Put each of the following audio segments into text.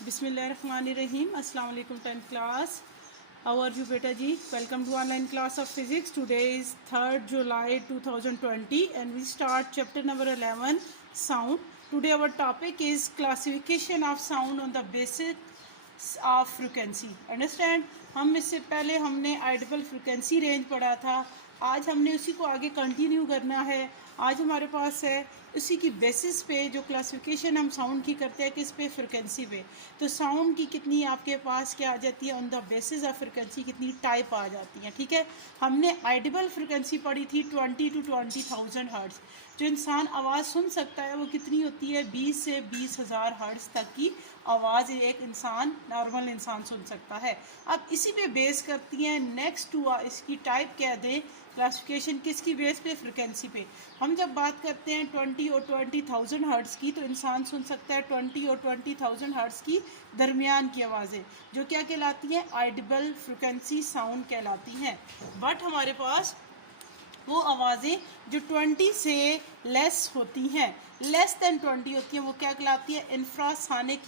बिस्मिल्लाहिर्रहमानिर्रहीम। अस्सलाम वालेकुम 10th class. How are you बेटा जी? Welcome to online class of physics. Today is 3rd July 2020 and we start chapter number 11 sound. Today our topic is classification of sound on the basis of frequency. Understand? हम इससे पहले हमने ideal frequency range पढ़ा था। आज हमने उसी को आगे कंटिन्यू करना है। आज हमारे पास है उसी की बेसिस पे जो क्लासिफिकेशन हम साउंड की करते हैं, किस पे? फ्रिक्वेंसी पे। तो साउंड की कितनी आपके पास क्या आ जाती है, on the basis of frequency कितनी टाइप आ जाती हैं। ठीक है, हमने आइडियल फ्रिक्वेंसी पढ़ी थी 20 to 20,000 हर्ट्ज़। जो इंसान आवाज़ सुन सकता है वो कितनी होती है? 20 से 20,000 हर्ट्ज़ तक की आवाज़ एक इंसान, नॉर्मल इंसान सुन सकता है। अब इसी पे बेस करती हैं नेक्स्ट टू इसकी टाइप क्या दें क्लासिफिकेशन, किसकी बेस पे? फ्रिक्वेंसी पे। हम जब बात करते हैं 20 और 20,000 हर्ट्ज़ की, तो इंसान सुन सकता है 20 और 20,000 हर्ट्ज़ की दरमियान की आवाज़ें, जो क्या कहलाती हैं? आइडियल फ्रिक्वेंसी साउंड कहलाती हैं। बट हमारे पास वो आवाज़ें जो 20 से लेस होती हैं, लेस दैन 20 होती हैं, वो क्या कहलाती है? इंफ्रासोनिक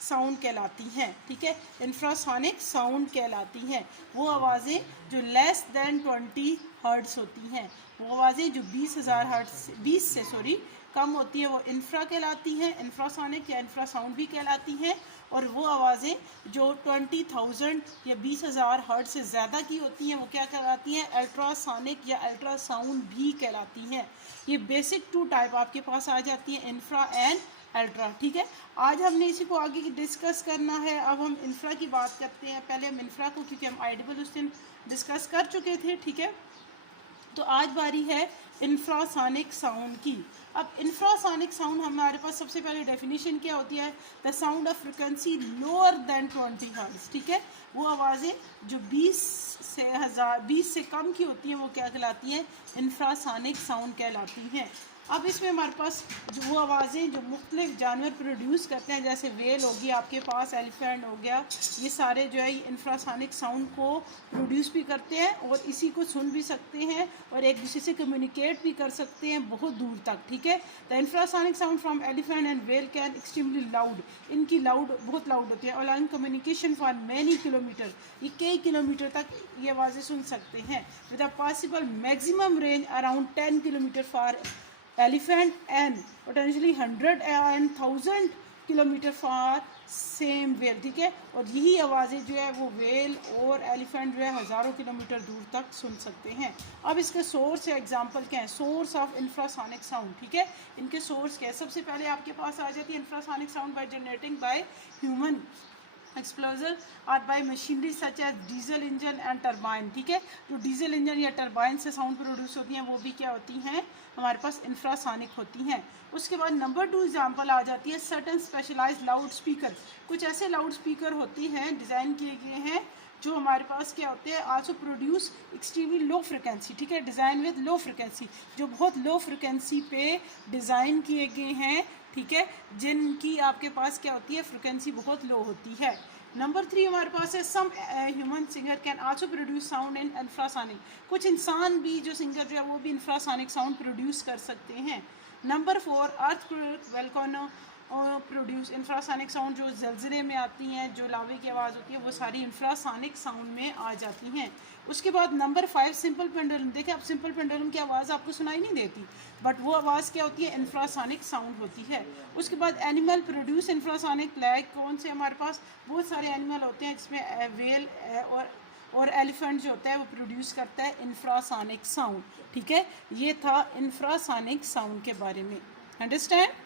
साउंड कहलाती हैं। ठीक है, इंफ्रासोनिक साउंड कहलाती हैं वो आवाज़ें जो लेस दैन 20 हर्ट्ज़ होती हैं। वो आवाज़ें जो 20 से कम होती है वो इंफ्रा कहलाती हैं, इंफ्रासोनिक या इंफ्रासाउंड भी कहलाती हैं। और वो आवाज़ें जो 20,000 या 20,000 हर्ट्ज़ से ज़्यादा की होती हैं वो क्या कहलाती हैं? अल्ट्रासोनिक या अल्ट्रासाउंड भी कहलाती हैं। ये बेसिक टू टाइप आपके पास आ जाती है, इंफ्रा एंड अल्ट्रा। ठीक है, आज हमने इसी को आगे डिस्कस करना है। अब हम इंफ्रा की बात करते हैं। पहले हम इंफ्रा को, क्योंकि हम आइडियल उस दिन डिस्कस कर चुके थे। ठीक है, तो आज बारी है इंफ्रासोनिक साउंड की। अब इंफ्रासोनिक साउंड हमारे पास सबसे पहले डेफिनेशन क्या होती है? The sound of frequency lower than 20 hertz. ठीक है, वो आवाज़ें जो 20 से कम की होती हैं वो क्या कहलाती हैं? इंफ्रासोनिक साउंड कहलाती हैं। अब इसमें हमारे पास जो वो आवाज़ें जो मुख्तलिफ जानवर प्रोड्यूस करते हैं, जैसे वेल होगी आपके पास, एलिफेंट हो गया, ये सारे जो है इंफ्रासोनिक साउंड को प्रोड्यूस भी करते हैं और इसी को सुन भी सकते हैं और एक दूसरे से कम्युनिकेट भी कर सकते हैं बहुत दूर तक। ठीक है, the infrasonic sound from elephant and well can extremely loud, इनकी बहुत लाउड होती है, allowing communication for many kilometre, ये कई किलोमीटर तक ये आवाज़ें सुन सकते हैं। With a possible maximum range around 10 kilometre for elephant and potentially 100 and 1000 kilometre for same well. ठीक है, और यही आवाज़ें जो है वो वेल और एलिफेंट जो है हज़ारों किलोमीटर दूर तक सुन सकते हैं। अब इसके सोर्स या एग्जांपल क्या है? Source of infrasonic sound. ठीक है, इनके सोर्स क्या है? सबसे पहले आपके पास आ जाती है infrasonic sound by generating by human explosion और by machinery such as diesel engine and turbine. ठीक है, जो डीजल इंजन या टरबाइन से साउंड प्रोड्यूस होती हैं वो भी क्या होती हैं? हमारे पास इंफ्रासोनिक होती हैं। उसके बाद नंबर 2 एग्जांपल आ जाती है सर्टन स्पेशलाइज्ड लाउड स्पीकर। कुछ ऐसे लाउड स्पीकर होती हैं, डिज़ाइन किए गए हैं, जो हमारे पास क्या होते हैं? Also produce extremely low frequency. ठीक है, डिज़ाइन विद लो फ्रिक्वेंसी, जो बहुत लो फ्रिक्वेंसी पे डिज़ाइन किए गए हैं। ठीक है, जिनकी आपके पास क्या होती है? फ्रिक्वेंसी बहुत लो होती है। नंबर 3 हमारे पास है some human singer can also produce sound in infrasonic. कुछ इंसान भी जो सिंगर जो है वो भी इंफ्रासोनिक साउंड प्रोड्यूस कर सकते हैं। Number 4 earthquake volcano produce infrasonic sound, जो जलजले में आती हैं, जो लावे की आवाज़ होती है, वो सारी इंफ्रासोनिक साउंड में आ जाती हैं। उसके बाद नंबर 5 सिंपल पेंडुलम। देखिए, अब सिंपल पेंडुलम की आवाज़ आपको सुनाई नहीं देती, बट वो आवाज़ क्या होती है? इंफ्रासोनिक साउंड होती है। उसके बाद एनिमल प्रोड्यूस इंफ्रासोनिक, लाइक कौन से? हमारे पास बहुत सारे एनिमल होते हैं जिसमें वेल और एलिफेंट जो होता है वो प्रोड्यूस करता है इंफ्रासोनिक साउंड। ठीक है, ये था इंफ्रासोनिक साउंड के बारे में। अंडरस्टैंड?